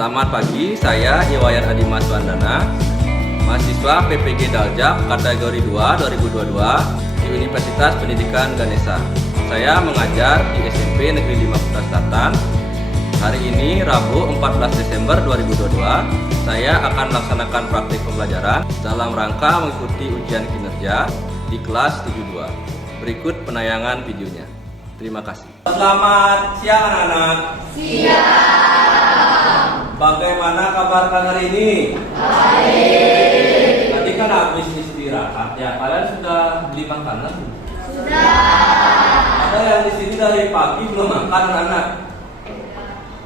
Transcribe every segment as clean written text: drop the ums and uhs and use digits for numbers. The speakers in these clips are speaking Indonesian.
Selamat pagi, saya Iwayan Adimas Wandana, mahasiswa PPG Daljak kategori 2 2022 di Universitas Pendidikan Ganesha. Saya mengajar di SMP Negeri 5 Kuta Selatan. Hari ini Rabu 14 Desember 2022, saya akan melaksanakan praktik pembelajaran dalam rangka mengikuti ujian kinerja di kelas 72. Berikut penayangan videonya. Terima kasih. Selamat siang anak-anak. Bagaimana kabar kalian hari ini? Baik. Tadi kan habis istirahat ya. Kalian sudah beli makanan? Sudah. Ada yang di sini dari pagi belum makan anak-anak?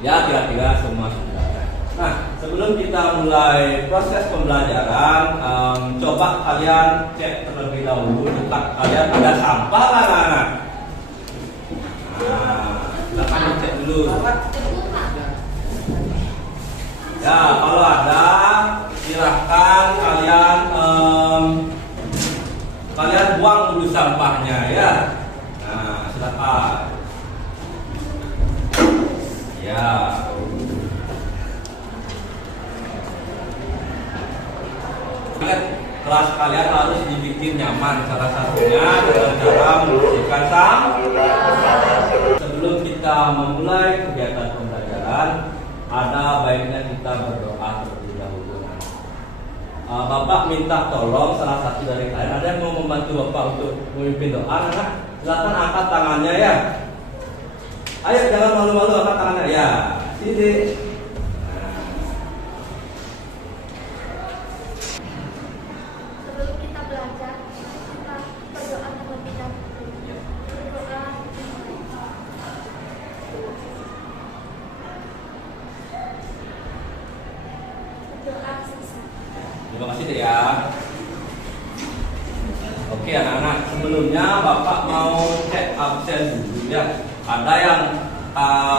Ya kira-kira semua sudah. Nah, sebelum kita mulai proses pembelajaran, coba kalian cek terlebih dahulu dekat kalian ada sampah kan anak-anak? Nah, silakan dicek dulu. Ya, kalau ada, silahkan kalian buang dulu sampahnya ya. Nah, silakan. Ya. Ingat, kelas kalian harus dibikin nyaman. Salah satunya dengan cara membersihkan sampah. Sebelum kita memulai kegiatan pembelajaran, ada baiknya kita berdoa terlebih dahulu. Bapak minta tolong salah satu dari kalian, ada yang mau membantu Bapak untuk memimpin doa? Anak, silakan angkat tangannya ya. Ayo, jangan malu-malu, angkat tangannya ya. Sini. Sebelum kita belajar, kita berdoa terlebih dahulu. Terima kasih deh ya. Oke anak-anak, sebelumnya Bapak mau cek absen dulu ya. Ada yang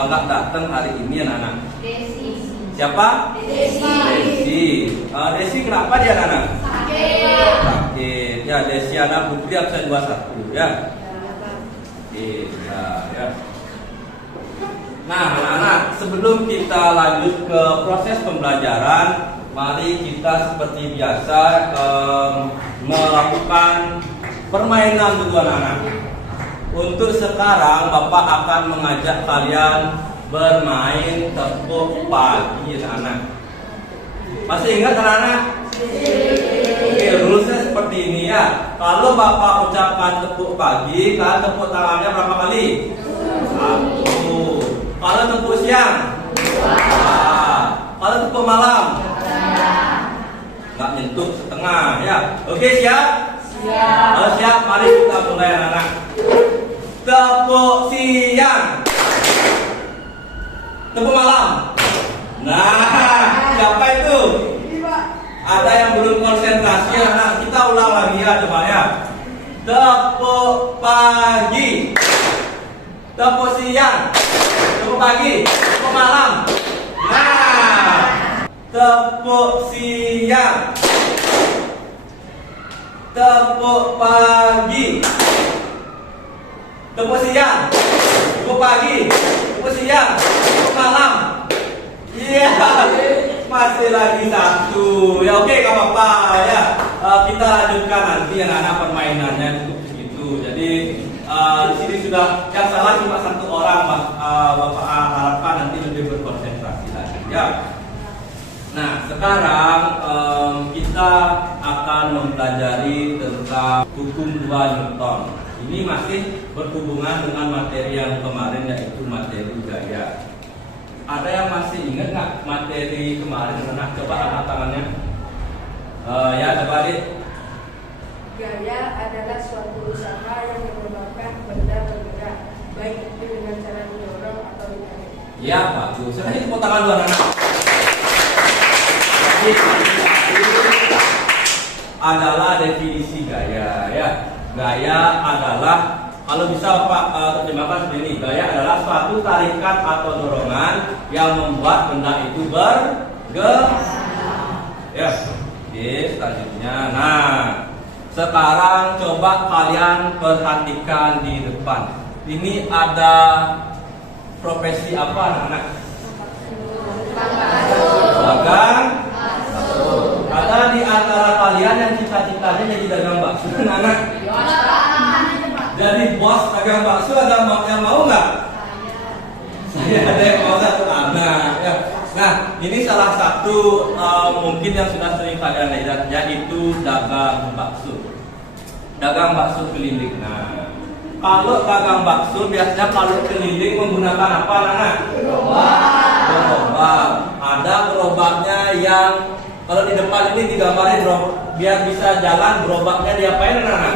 nggak datang hari ini anak-anak? Desi. Siapa? Desi. Desi kenapa dia anak-anak? Sakit. Ya, Desi anak Putri absen 21 ya. Oke, ya. Nah anak-anak, sebelum kita lanjut ke proses pembelajaran, mari kita seperti biasa melakukan permainan dulu anak-anak. Untuk sekarang Bapak akan mengajak kalian bermain tepuk pagi anak-anak. Masih ingat anak-anak? Oke, rulesnya seperti ini ya. Kalau Bapak ucapkan tepuk pagi, kalian tepuk tangannya berapa kali? 1. Kalau tepuk siang? 2. Kalau tepuk malam? Nggak nyentuh setengah ya. Oke, siap? Siap. Kalau siap, mari kita mulai anak-anak. Tepuk siang. Tepuk malam. Nah, siapa itu? Ada yang belum konsentrasi anak. Kita ulang lagi ya, coba ya. Tepuk pagi. Tepuk siang. Tepuk pagi. Tepuk malam. Nah, tepuk siang. Tepuk pagi. Tepuk siang. Tepuk pagi. Tepuk siang. Tepuk malam. Iya, masih lagi 1. Ya oke, gak apa-apa ya. Kita lanjutkan nanti anak-anak permainannya cukup segitu. Jadi di sini sudah yang salah cuma 1 orang, Bapak harapkan nanti lebih berkonsentrasi lagi ya. Nah, sekarang kita akan mempelajari tentang hukum 2 Newton. Ini masih berhubungan dengan materi yang kemarin, yaitu materi gaya. Ada yang masih ingat nggak materi kemarin? Nah, coba angkat tangannya. Ya, coba adik. Gaya adalah suatu usaha yang menyebabkan benda bergerak, baik itu dengan cara mendorong atau ditarik. Ya, bagus. Silahkan tepuk tangan dulu anak-anak. Adalah definisi gaya ya. Gaya adalah, kalau bisa Pak terjemahkan seperti ini, gaya adalah suatu tarikan atau dorongan yang membuat benda itu bergerak. Ya, oke, selanjutnya. Nah, sekarang coba kalian perhatikan di depan. Ini ada profesi apa anak-anak? Tukang bakso. dagang bakso. Ada di antara kalian yang cita-citanya jadi dagang bakso? Anak? Jadi bos dagang bakso ada yang mau nggak? Saya ada yang mau satu anak. Ya. Nah, ini salah satu mungkin yang sudah sering kalian lihat, yaitu dagang bakso. Dagang bakso keliling. Nah, kalau dagang bakso biasanya kalau keliling menggunakan apa, Nana? Gerobak. Ada gerobaknya yang kalau di depan ini digambarin biar bisa jalan, gerobaknya diapain, Nana?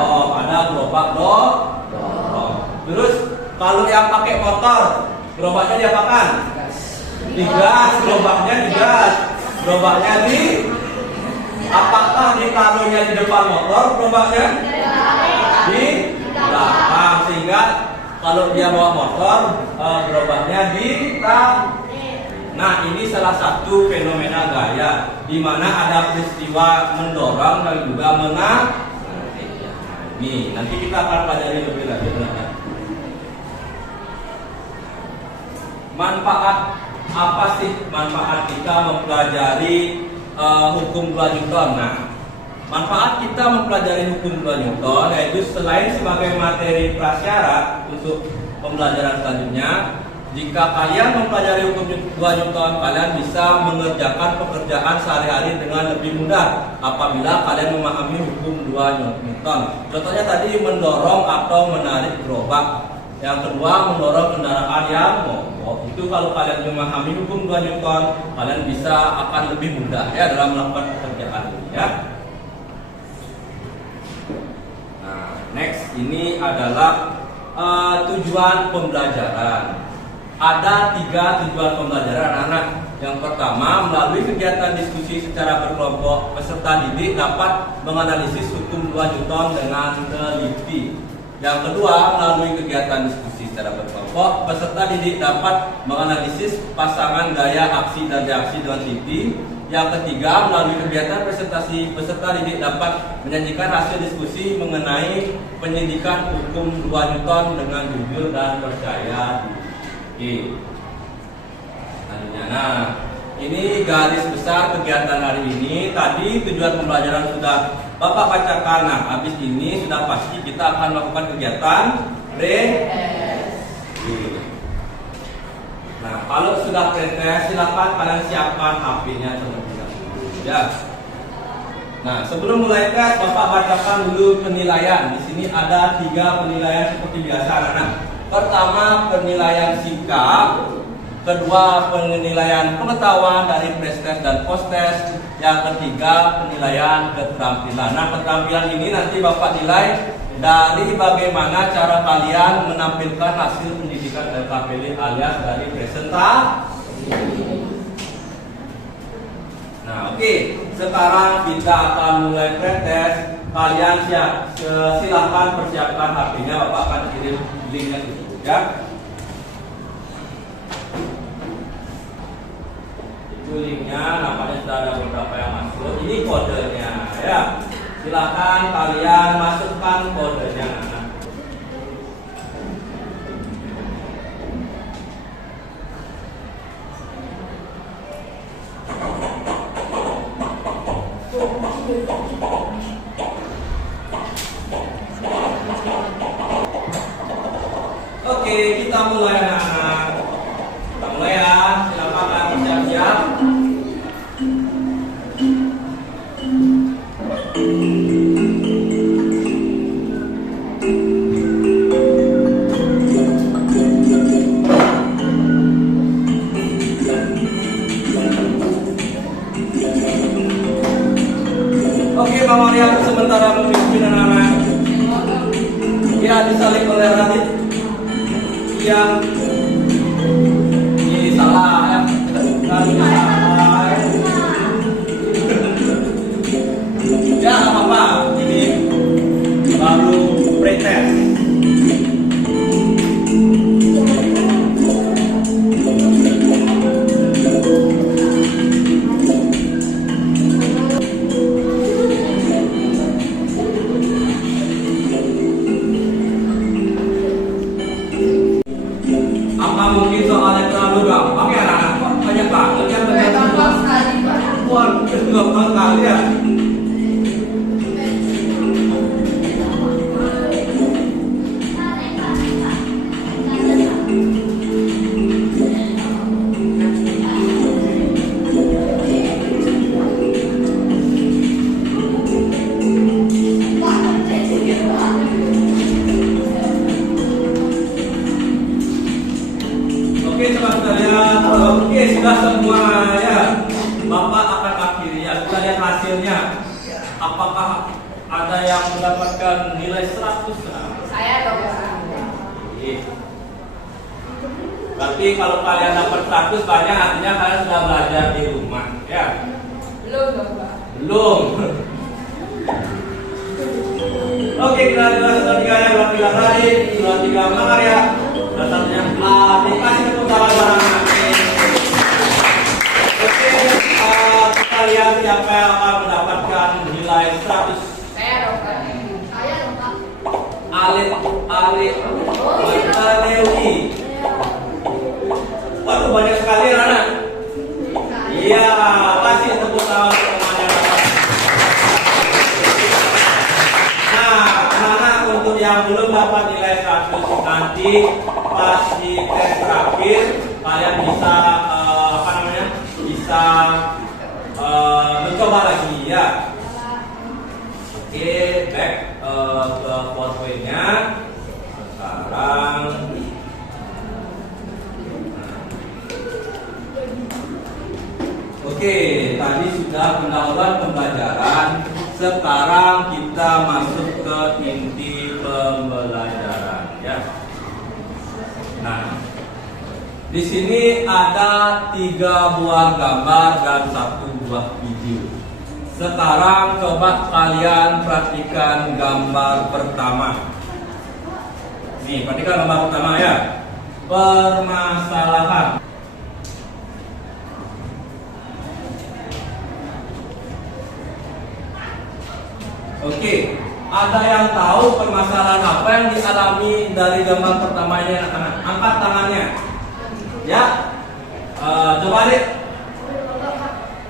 Oh, ada gerobak Terus kalau yang pakai motor, gerobaknya diapakan? Digas, gerobaknya digas. Gerobaknya apakah ditaruhnya di depan motor, gerobaknya? Di belakang, sehingga kalau dia bawa motor, gerobaknya di Nah, ini salah satu fenomena gaya di mana ada peristiwa mendorong dan juga menarik. Nih, nanti kita akan pelajari lebih lanjut. Manfaat apa sih manfaat kita mempelajari hukum 2 Newton? Nah, manfaat kita mempelajari hukum 2 Newton yaitu selain sebagai materi prasyarat untuk pembelajaran selanjutnya, jika kalian mempelajari hukum 2 Newton, kalian bisa mengerjakan pekerjaan sehari-hari dengan lebih mudah apabila kalian memahami hukum 2 Newton. Contohnya tadi mendorong atau menarik gerobak. Yang kedua, mendorong kendaraan yang mogok. Itu kalau kalian memahami hukum 2 Newton, kalian bisa akan lebih mudah ya dalam melakukan pekerjaan ini ya. Nah, next ini adalah tujuan pembelajaran. Ada 3 tujuan pembelajaran anak. Yang pertama, melalui kegiatan diskusi secara berkelompok, peserta didik dapat menganalisis hukum 2 Newton dengan teliti. Yang kedua, melalui kegiatan diskusi secara berkelompok, peserta didik dapat menganalisis pasangan gaya aksi dan reaksi dengan teliti. Yang ketiga, melalui kegiatan presentasi, peserta didik dapat menyajikan hasil diskusi mengenai penyidikan hukum 2 Newton dengan jujur dan percaya diri. Selanjutnya, nah, ini garis besar kegiatan hari ini. Tadi tujuan pembelajaran sudah Bapak bacakan. Nah, habis ini sudah pasti kita akan melakukan kegiatan Nah, kalau sudah pretest, silakan kalian siapkan HP-nya terlebih dahulu ya. Nah, sebelum mulai tes, Bapak bacakan dulu penilaian. Di sini ada 3 penilaian seperti biasa, anak-anak. Pertama, penilaian sikap. Kedua, penilaian pengetahuan dari pre-test dan post-test. Yang ketiga, penilaian keterampilan. Nah, keterampilan ini nanti Bapak nilai dari bagaimana cara kalian menampilkan hasil pendidikan LKPD alias dari presentasi. Nah, oke. Sekarang kita akan mulai pre-test. Kalian silakan persiapkan HP-nya. Bapak akan kirim linknya dulu ya. Linknya nampaknya sudah ada beberapa yang masuk. Ini kodenya ya. Silakan kalian masukkan kodenya. Oke, kita mulai anak-anak. Kita mulai ya. Silakan kalian siap-siap. Oke, Bang Maria sementara memimpin anak-anak. Ya, disalib oleh Radit. Yang ini salah ya. Salah. Ya, nggak apa-apa. Ini baru pretest. yang mendapatkan nilai 100? Saya dong, Pak. Oke. Berarti kalau kalian dapat 100 banyak, artinya kalian sudah belajar di rumah, ya? Belum dong, Pak. Belum. Oke, kita jelas sudah 3 yang sudah bilang tadi, sudah 3 mengarya. Dasarnya dikasih tepuk tangan barang. Oke, kita lihat siapa yang akan mendapatkan nilai 100. Saya dong, Pak. Saya dong, Pak. Alif Lewi. Waduh, banyak sekali anak. Iya, kasih tepuk tangan semuanya. Nah, anak-anak untuk yang belum dapat nilai 100 nanti pas di tes terakhir kalian bisa bisa mencoba lagi ya. Oke, back ke PowerPoint-nya. Sekarang oke, tadi sudah pendahuluan pembelajaran. Sekarang kita masuk ke inti pembelajaran ya. Nah, di sini ada 3 buah gambar dan 1 buah video. Sekarang coba kalian perhatikan gambar pertama. Nih, perhatikan gambar pertama ya. Permasalahan. Oke, ada yang tahu permasalahan apa yang dialami dari gambar pertama ini anak-anak? Angkat tangannya. Ya, coba deh.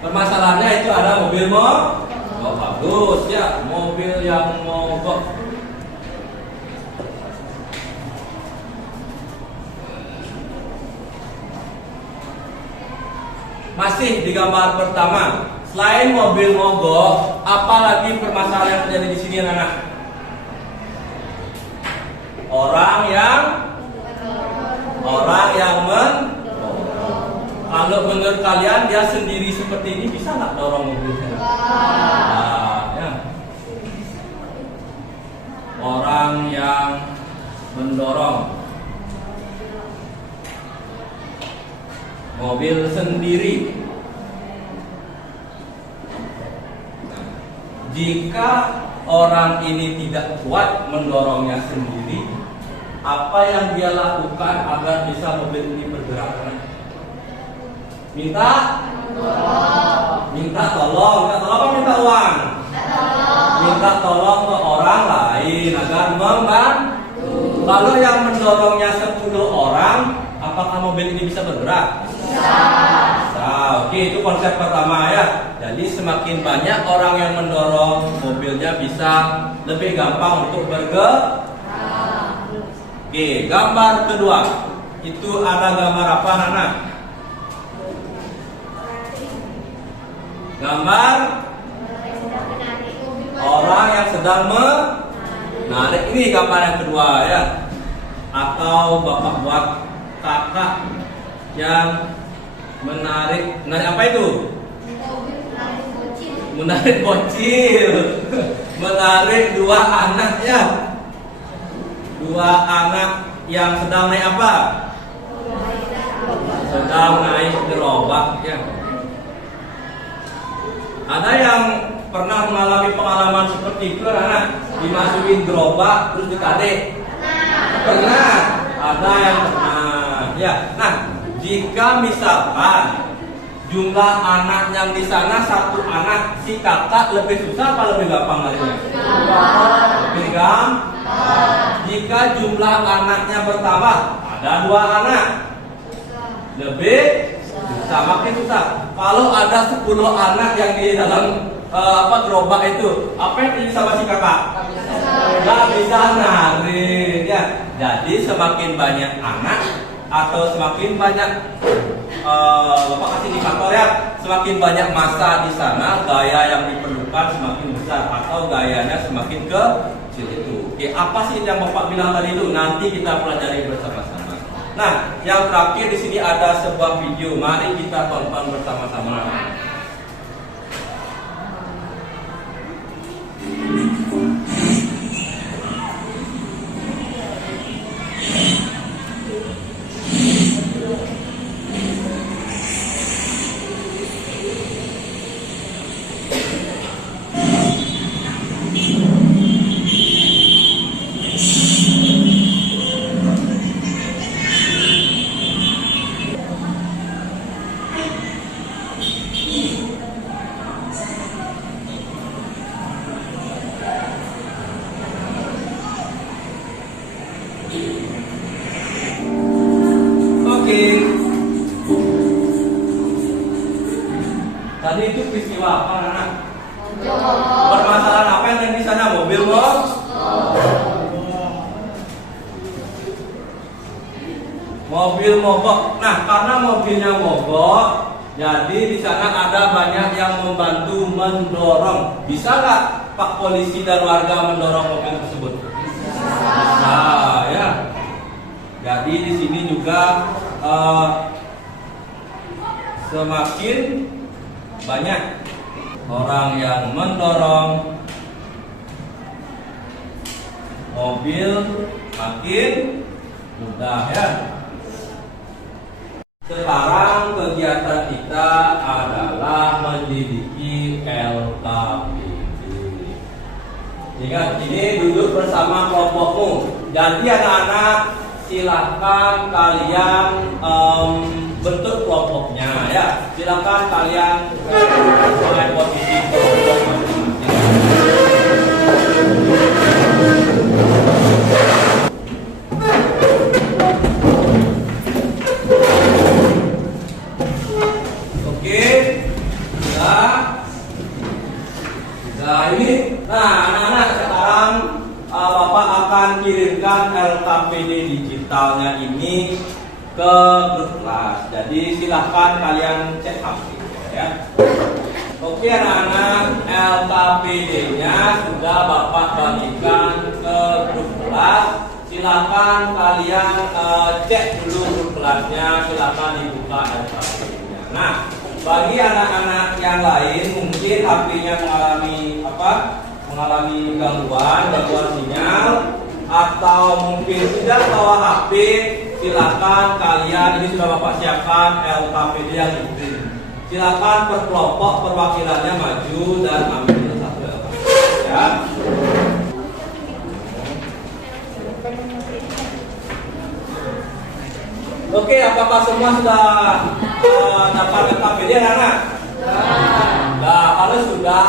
Permasalahannya itu ada mobil mogok. Oh, bagus ya, mobil yang mogok. Masih di gambar pertama. Selain mobil mogok, apalagi permasalahan yang terjadi di sini anak-anak? Orang yang kalau menurut kalian dia sendiri seperti ini bisa nggak dorong mobilnya? Ya. Orang yang mendorong mobil sendiri. Jika orang ini tidak kuat mendorongnya sendiri, apa yang dia lakukan agar bisa mobil ini bergerak? Minta tolong. Minta tolong apa minta uang? Minta tolong ke orang lain agar membantu. Kalau yang mendorongnya 10 orang, apakah mobil ini bisa bergerak? Bisa. Oke, itu konsep pertama ya. Jadi semakin banyak orang yang mendorong, mobilnya bisa lebih gampang untuk bergerak. Oke, gambar kedua. Itu ada gambar apa, Nana? Gambar orang yang sedang menarik. Ini gambar yang kedua ya. Atau bapak buat kakak yang menarik apa itu? Menarik bocil. Menarik 2 anak ya. 2 anak yang sedang naik apa? Sedang naik gerobak ya. Ada yang pernah mengalami pengalaman seperti itu anak? Dimasukin gerobak terus ditarik? Pernah. Ada yang pernah ya. Nah, jika misalkan jumlah anak yang di sana 1 anak, si kakak lebih susah apa lebih gampang larinya? Lebih gampang. Jika jumlah anaknya bertambah, ada 2 anak, lebih susah, makin susah. Kalau ada 10 anak yang di dalam gerobak itu, apa yang terjadi sama si kakak? Gak bisa narik ya. Jadi semakin banyak anak atau semakin banyak Bapak kasih indikator ya, semakin banyak massa di sana, gaya yang diperlukan semakin besar atau gayanya semakin kecil itu. Oke, apa sih yang Bapak bilang tadi itu? Nanti kita pelajari bersama-sama. Nah, yang terakhir di sini ada sebuah video. Mari kita tonton bersama-sama. Tadi itu peristiwa apa anak? Permasalahan apa yang ada di sana? Mobil mobil mogok. Nah, karena mobilnya mogok, jadi di sana ada banyak yang membantu mendorong. Bisa nggak Pak polisi dan warga mendorong mobil tersebut? Bisa, ya. Jadi di sini juga semakin banyak orang yang mendorong mobil, makin mudah, ya. Sekarang kegiatan kita adalah mendidik LKPD. Ingat, ini duduk bersama kelompokmu. Jadi anak-anak, silahkan kalian bentuk kelompoknya, ya. Silahkan kalian mulai posisi kelompok masing-masing. Anak-anak, sekarang Bapak akan kirimkan LKPD digitalnya ini ke grup kelas. Jadi silahkan kalian cek HP, ya. Oke anak-anak, LKPD-nya sudah Bapak bagikan ke grup kelas. Silahkan kalian cek dulu grup kelasnya. Silahkan dibuka LKPD-nya. Nah, bagi anak-anak yang lain mungkin HP-nya mengalami gangguan sinyal, atau mungkin tidak bawa HP, silakan kalian, ini sudah Bapak siapkan LKPD yang dikirim. Silakan per kelompok perwakilannya maju dan ambil satu LKPD, ya. Oke, apakah semua sudah dapat LKPD, anak-anak? Nah, kalau sudah,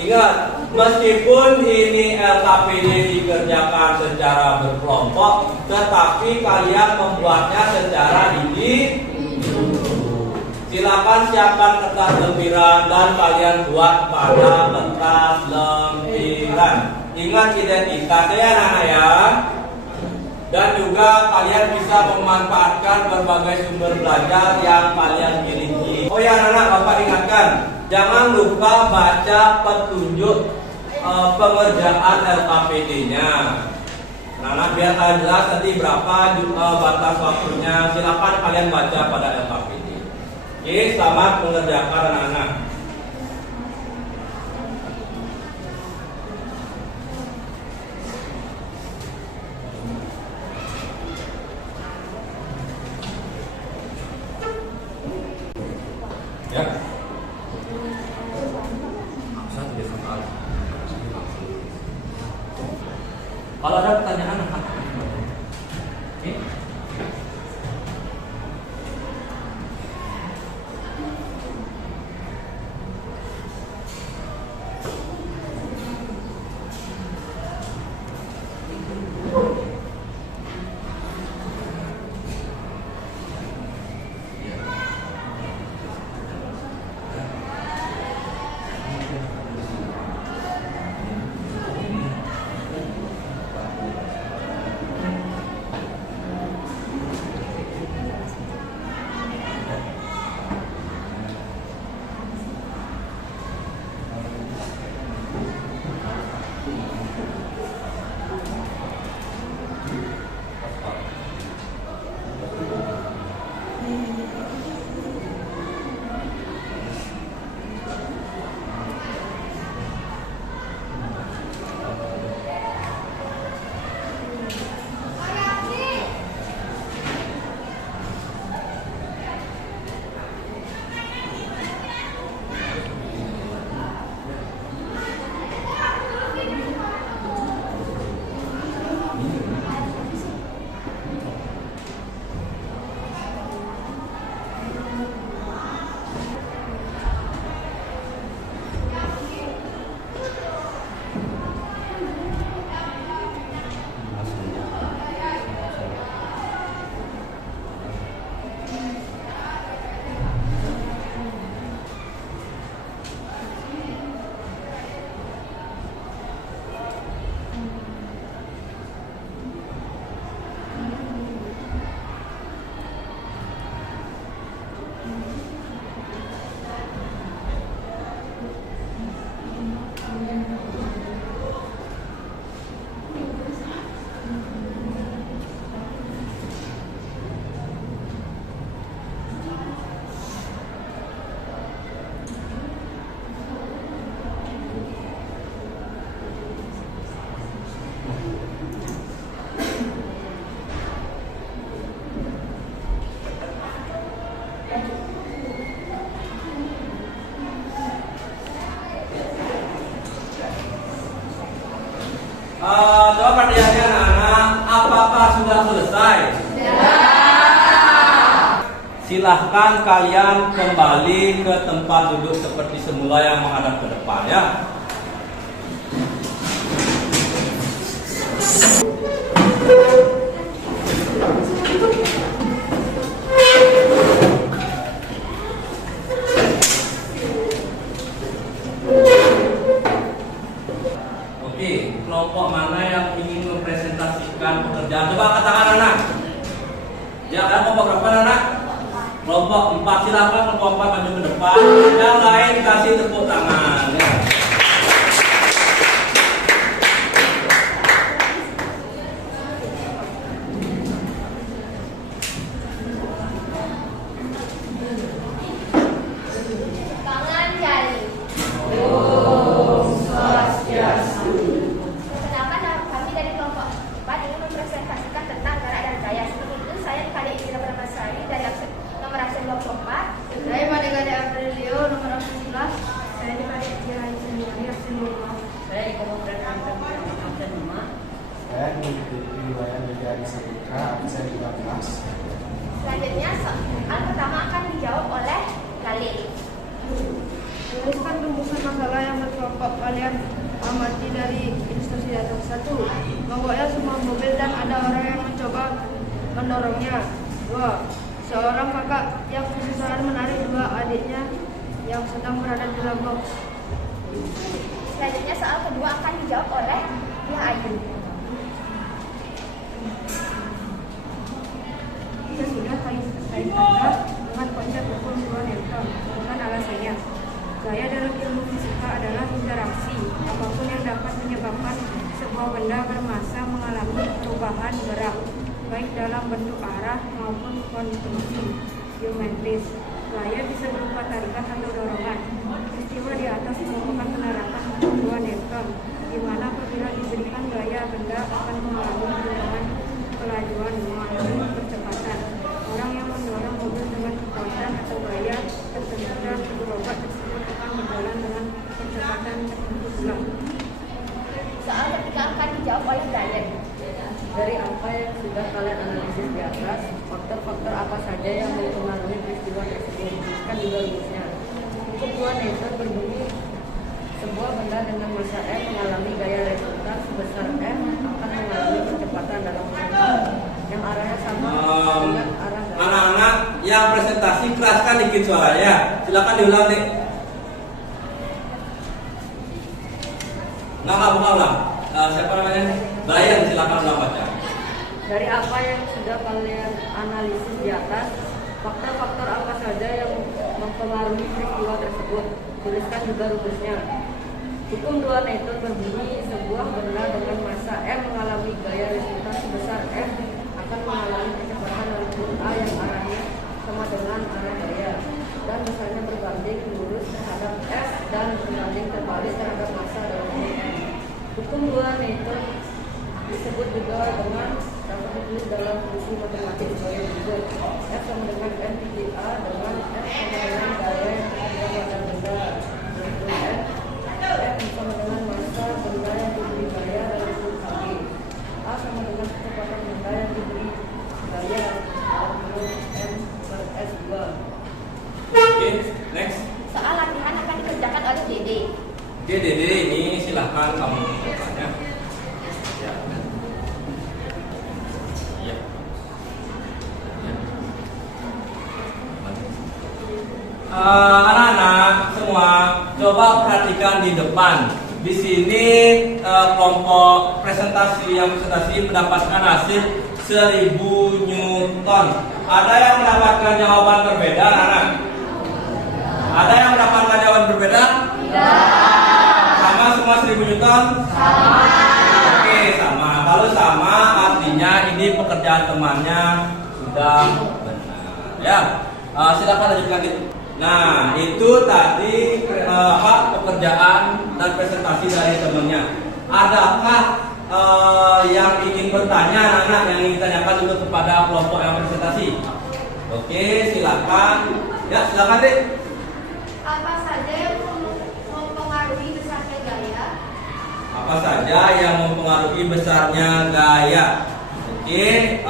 ingat, meskipun ini LKPD dikerjakan secara berkelompok, tetapi kalian membuatnya secara individu. Silakan siapkan kertas lempiran dan kalian buat pada kertas lempiran. Ingat identitasnya, ya anak-anak, ya. Dan juga kalian bisa memanfaatkan berbagai sumber belajar yang kalian miliki. Oh ya anak-anak, Bapak ingatkan, jangan lupa baca petunjuk pengerjaan LKPD-nya. Nah, biar kalian jelas nanti berapa batas waktunya, silakan kalian baca pada LKPD. Oke, selamat mengerjakan anak-anak. Ya. Kalau ada pertanyaan apa? Oke. silahkan kalian kembali ke tempat duduk seperti semula yang menghadap ke depan ya. Oke, kelompok mana yang ingin mempresentasikan pekerjaan? Coba katakan anak. Ya kan, kelompok berapa anak? Kelompok 4, silakan kelompok 4 maju ke depan. Yang lain kasih tepuk tangan ya. Tangan jari. Perkenalkan, nama kami dari kelompok 4 ingin mempresentasikan tentang gerak dan gaya. Sebelum itu saya Kade Indira Permasari dari nomor absen kelompok 4. Saya Madegade Aprilio nomor 11. Saya Kade Indira Sendiri absen 20. Saya Eko Mokren absen 5. Saya mengikuti Wayan dari Saputra absen 15. Selanjutnya soal pertama akan dijawab oleh Galil. Tuliskan rumusan masalah yang berkelompok. Kalian amati dari ilustrasi di atas. 1. Membawa semua mobil dan ada orang yang mencoba mendorongnya. 2. Seorang kakak yang kesusahan menarik dua adiknya yang sedang berada di dalam box. Selanjutnya soal kedua akan dijawab oleh Dia Ayu. Kita sudah kaitkan dengan konsep hukum dua Newton dengan alasannya. Gaya dalam ilmu fisika adalah interaksi apapun yang dapat menyebabkan sebuah benda bermassa mengalami perubahan gerak, baik dalam bentuk arah maupun konstruksi geometris. Gaya bisa berupa tarikan atau dorongan. Peristiwa di atas merupakan penerapan hukum dua Newton, di mana apabila diberikan gaya, benda akan mengalami perubahan kelajuan mengalami percepatan. Orang yang mendorong mobil dengan kekuatan atau gaya tertentu dan gerobak tersebut akan berjalan dengan percepatan tertentu pula. Soal ketiga akan dijawab oleh Brian. Dari apa yang sudah kalian analisis di atas, faktor-faktor apa saja yang mempengaruhi peristiwa tersebut? Kan juga rumusnya. Hukum dua Newton berbunyi sebuah benda dengan massa M mengalami gaya resultan sebesar M akan mengalami percepatan dalam yang arahnya sama dengan arah gaya. Anak-anak yang presentasi keraskan dikit suaranya. Silakan diulang deh. Nggak bukan ulang. Siapa namanya? Brian, silakan ulang baca. Dari apa yang sudah kalian analisis di atas, faktor-faktor apa saja yang mempengaruhi peristiwa tersebut? Tuliskan juga rumusnya. Hukum dua Newton berbunyi sebuah benda dengan massa M mengalami gaya resultan sebesar M akan mengalami kecepatan dalam kurun A yang arahnya sama dengan arah gaya dan besarnya berbanding lurus terhadap S dan berbanding terbalik terhadap massa dalam kurun M. Hukum dua Newton disebut juga dengan dapat ditulis dalam fungsi matematik sebagai berikut: F sama dengan M titik A dengan F sama dengan gaya yang ada pada benda dalam kurun M, F sama dengan massa benda yang diberi gaya dalam kurun kali, A sama dengan kecepatan benda yang diberi gaya dalam kurun M per S2. Oke, next. Soal latihan akan dikerjakan oleh Dede. Oke, Dede ini silahkan kamu bertanya. Ya. Ya. Ya. Anak-anak semua, coba perhatikan di depan. Di sini kelompok presentasi yang presentasi mendapatkan hasil 1000 Newton. Ada yang mendapatkan jawaban berbeda, anak? Ada yang mendapatkan jawaban berbeda? Sama semua 1000 Newton? Sama. Oke, sama. Kalau sama artinya ini pekerjaan temannya sudah benar. Ya, silakan lanjutkan. Nah, itu tadi pekerjaan dan presentasi dari temannya. Adakah yang ingin bertanya, anak yang ingin ditanyakan untuk kepada kelompok yang presentasi? Oke, silakan. Ya, silakan deh. Apa saja yang mempengaruhi besarnya gaya? Apa saja yang mempengaruhi besarnya gaya? Oke,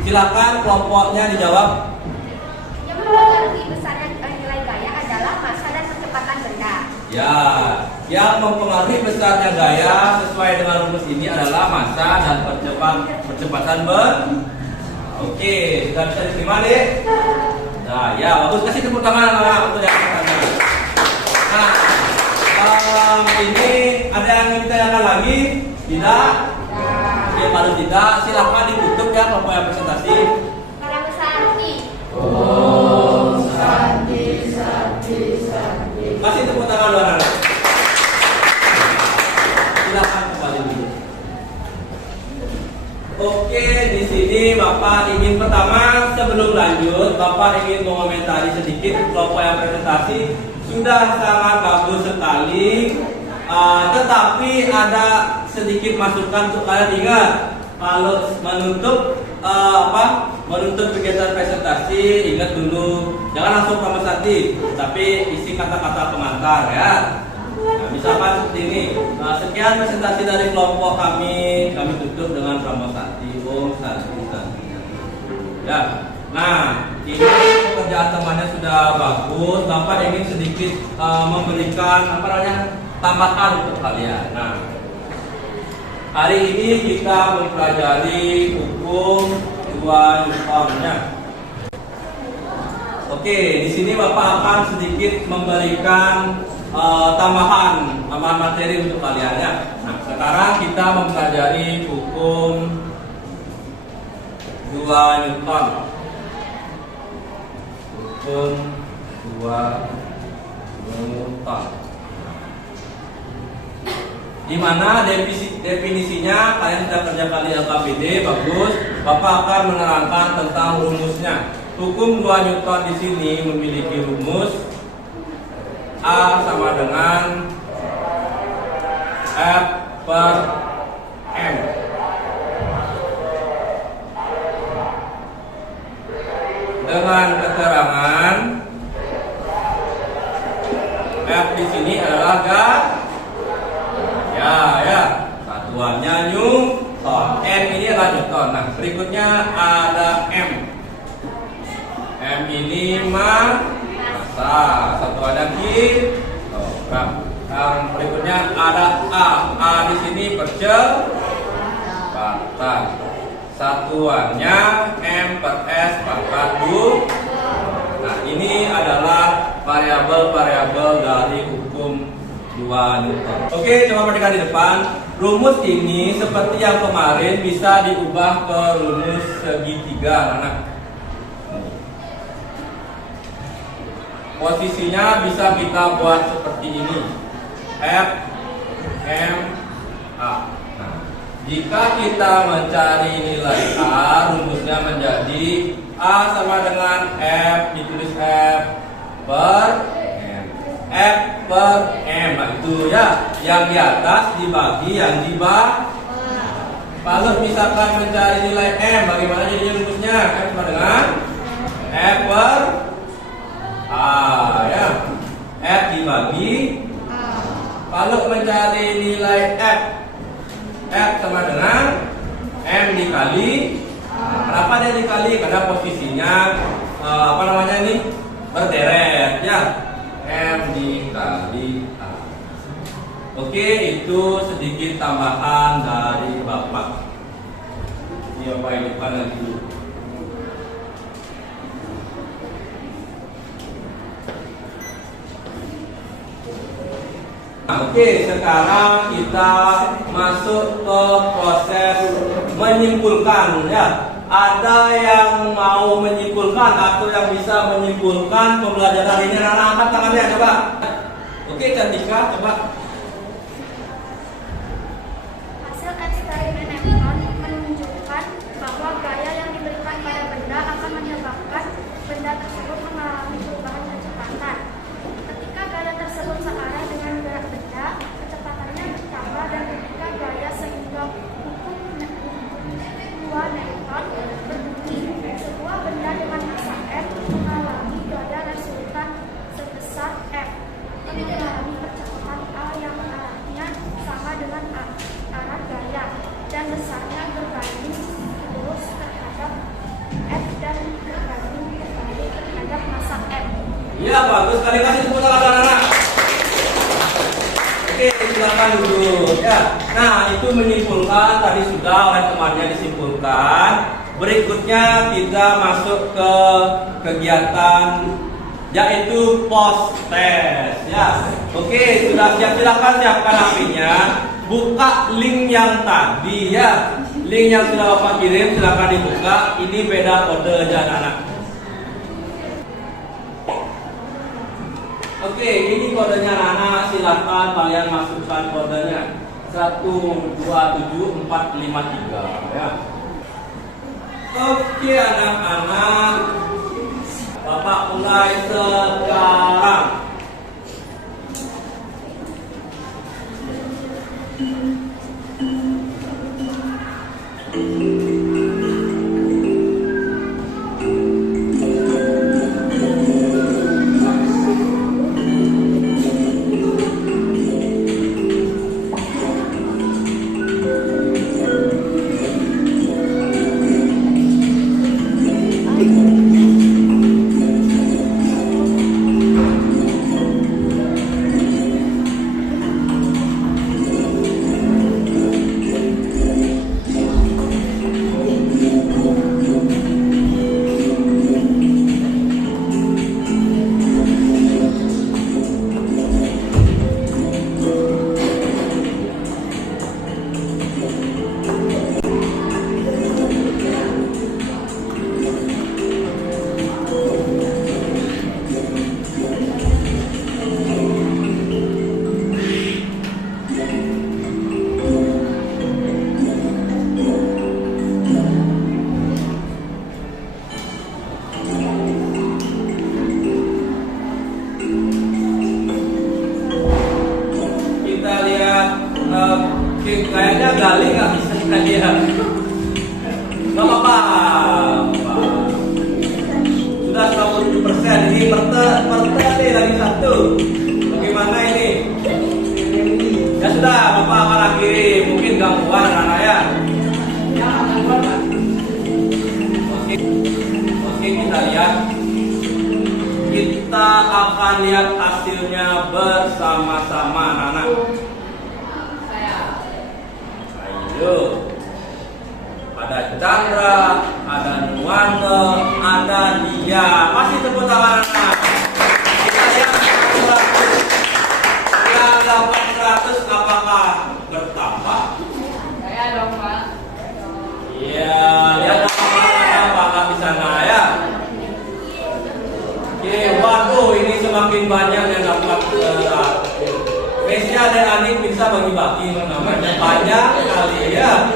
silakan kelompoknya dijawab. mempengaruhi besarnya nilai gaya adalah massa dan percepatan benda. Ya, yang mempengaruhi besarnya gaya sesuai dengan rumus ini adalah massa dan percepatan benda. Oke, sudah bisa diterima deh. Nah, ya bagus, kasih tepuk tangan untuk yang pertama. Nah, ini ada yang kita tanyakan lagi? Tidak? Ya, kalau tidak, silahkan ditutup ya kelompok yang presentasi. Para Santi. Kasih tepuk tangan luar anak. Silahkan kembali dulu. Oke, di sini Bapak ingin pertama sebelum lanjut, Bapak ingin mengomentari sedikit kelompok yang presentasi sudah sangat bagus sekali. Tetapi ada sedikit masukan untuk kalian ingat kalau menutup kegiatan presentasi, ingat dulu jangan langsung konversasi, tapi isi kata-kata pengantar ya. Nah, misalkan seperti ini. Nah, sekian presentasi dari kelompok kami tutup dengan pramasati Om Santi. Ya. Nah, ini pekerjaan temannya sudah bagus. Bapak ingin sedikit memberikan tambahan untuk kalian. Nah, hari ini kita mempelajari hukum 2 Newton-nya. Oke, di sini Bapak akan sedikit memberikan tambahan materi untuk kalian ya. Nah, sekarang kita mempelajari hukum 2 Newton. Hukum 2 Newton. Di mana definisinya kalian sudah kerja kali LKPD, bagus. Bapak akan menerangkan tentang rumusnya. Hukum 2 Newton di sini memiliki rumus A sama dengan F per M. Dengan keterangan F di sini adalah ya satuannya Newton. M ini adalah Newton. Nah, berikutnya ada M. M ini massa, satuannya kilogram. Yang berikutnya ada A. A di sini percepatan. Satuannya M per S pangkat 2. Nah, ini adalah variabel-variabel dari hukum 2 Newton. Oke, coba perhatikan di depan. Rumus ini seperti yang kemarin bisa diubah ke rumus segitiga, anak. Posisinya bisa kita buat seperti ini. F, M, A. Nah, jika kita mencari nilai A, rumusnya menjadi A sama dengan F, ditulis F per M. F per M. Nah, itu ya, yang di atas dibagi yang di bawah. Kalau misalkan mencari nilai M, bagaimana jadinya rumusnya? F sama dengan F per A ya. F dibagi A. Kalau mencari nilai F, F sama dengan M dikali A. Kenapa dia dikali? Karena posisinya berderet ya. M dikali A. Oke, itu sedikit tambahan dari Bapak. Ini Bapak yang depan lagi dulu. Oke, sekarang kita masuk ke proses menyimpulkan ya. Ada yang mau menyimpulkan atau yang bisa menyimpulkan pembelajaran ini? Anak angkat tangannya coba. Oke, Cantika coba. Hasil eksperimen Newton menunjukkan bahwa gaya yang diberikan pada benda akan menyebabkan benda tersebut mengalami perubahan kecepatan. Ketika gaya tersebut searah dengan gerak benda, kecepatannya bertambah, dan ketika gaya sehingga hukum 2 Newton berbunyi, sebuah benda dengan massa M mengalami gaya resultan sebesar F dan mengalami percepatan A yang arahnya sama dengan arah gaya dan besarnya berbanding lurus terhadap F dan berbanding terbalik terhadap massa Ya bagus sekali, kasih tepuk tangan anak-anak. Oke, silakan duduk ya. Nah, itu menyimpulkan tadi sudah oleh temannya disimpulkan. Berikutnya kita masuk ke kegiatan yaitu post test ya. Oke, sudah siap, silakan siapkan HP-nya. Buka link yang tadi ya. Link yang sudah Bapak kirim silakan dibuka. Ini beda kodenya anak-anak. Oke, ini kodenya anak-anak. Silakan kalian masukkan kodenya 127453 ya. Oke anak-anak, Bapak mulai sekarang. Kayaknya gali nggak bisa kalian. Nggak apa-apa. Sudah 97%. Ini perte lagi satu. Bagaimana ini? Ya sudah, Bapak akan akhiri. Mungkin gangguan anak ya. Oke, kita lihat. Kita akan lihat hasilnya bersama-sama anak-anak. Ayo. Ada Chandra, ada Nuwanda, ada Dia. Masih tepuk tangan anak. Kita lihat yang dapat 100 apakah bertambah? Saya dong Pak. Iya, lihat apakah di sana ya. Oke, waduh ini semakin banyak yang dapat 100. Mesya dan Anik bisa bagi-bagi namanya banyak kali ya.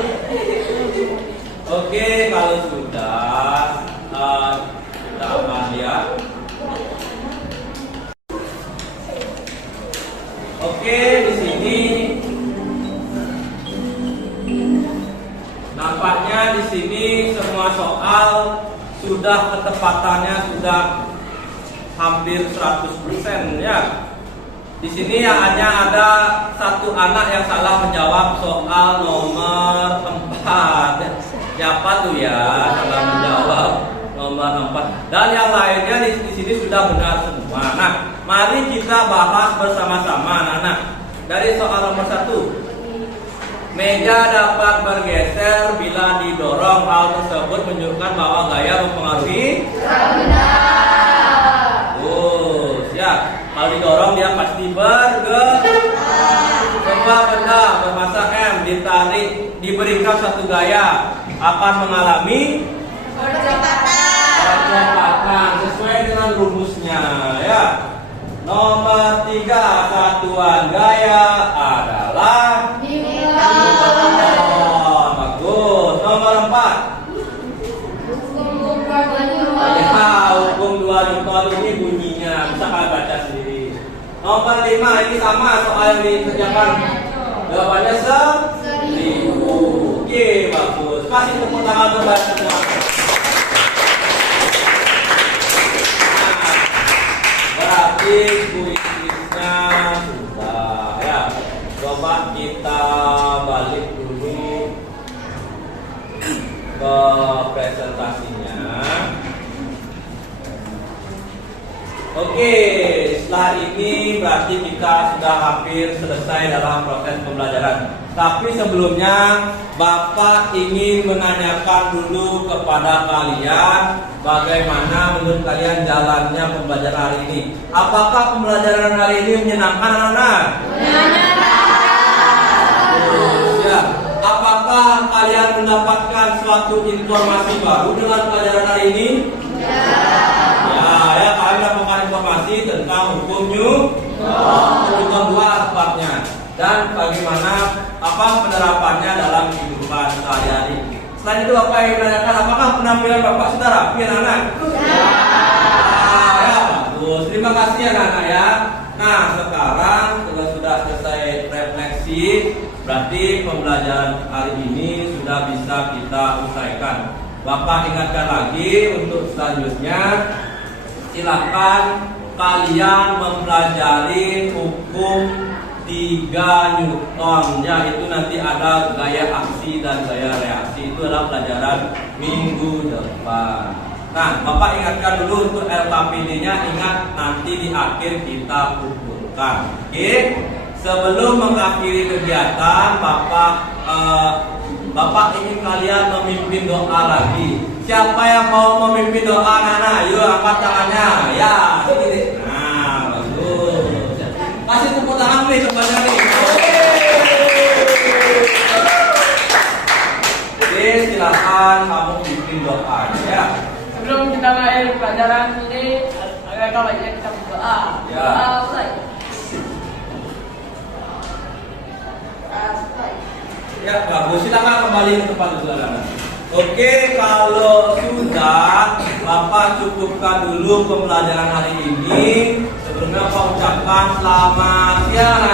Oke, kalau sudah kita akan lihat. Oke, di sini nampaknya di sini semua soal sudah ketepatannya sudah hampir 100% ya. Di sini hanya ada satu anak yang salah menjawab soal nomor 4. Siapa tuh ya salah menjawab nomor 4? Dan yang lainnya di sini sudah benar semua. Nah, mari kita bahas bersama-sama anak-anak. Dari soal nomor 1. Meja dapat bergeser bila didorong. Hal tersebut menunjukkan bahwa gaya mempengaruhi. Ya, kalau didorong dia pasti bergerak. Semua benda bermassa M ditarik diberikan satu gaya akan mengalami percepatan sesuai dengan rumusnya ya. Nomor 3 satuan gaya adalah Newton. Bagus. Nomor 4 hukum 2 Newton ini bunyinya bisa kalian baca sendiri. Nomor 5 ini sama soal yang dikerjakan. Jawabannya 1000. Oke, bagus. Kasih tepuk tangan terbaik semua. Nah, berarti kuisnya sudah ya. Coba kita balik dulu ke presentasinya. Oke, setelah ini berarti kita sudah hampir selesai dalam proses pembelajaran. Tapi sebelumnya Bapak ingin menanyakan dulu kepada kalian bagaimana menurut kalian jalannya pembelajaran hari ini. Apakah pembelajaran hari ini menyenangkan anak-anak? Ya. Apakah kalian mendapatkan suatu informasi baru dengan pelajaran hari ini? Ya, kalian mendapatkan informasi tentang hukum Newton 2 tepatnya dan bagaimana penerapannya dalam kehidupan sehari-hari. Selain itu Bapak yang menanyakan apakah penampilan Bapak sudah rapi anak-anak? Ya, bagus. Terima kasih anak-anak ya. Nah, sekarang sudah selesai refleksi, berarti pembelajaran hari ini sudah bisa kita selesaikan. Bapak ingatkan lagi untuk selanjutnya, silakan kalian mempelajari hukum 3 Newton, yaitu nanti ada gaya aksi dan gaya reaksi. Itu adalah pelajaran minggu depan. Nah, Bapak ingatkan dulu untuk LKPD-nya, ingat nanti di akhir kita kumpulkan. Oke? Sebelum mengakhiri kegiatan, Bapak ingin kalian memimpin doa lagi. Siapa yang mau memimpin doa anak-anak? Yuk angkat tangannya. Ya, ini. Nah, bagus. Kasih tepuk tangan nih semuanya nih. Oke, silakan kamu bikin doa ya. Sebelum kita mengakhiri pelajaran ini, agak banyak kita berdoa. Ya. Doa mulai. Ya, bagus. Silakan kembali ke tempat duduk anak-anak. Oke, kalau sudah, Bapak cukupkan dulu pembelajaran hari ini. Sebelumnya Bapak ucapkan selamat siang.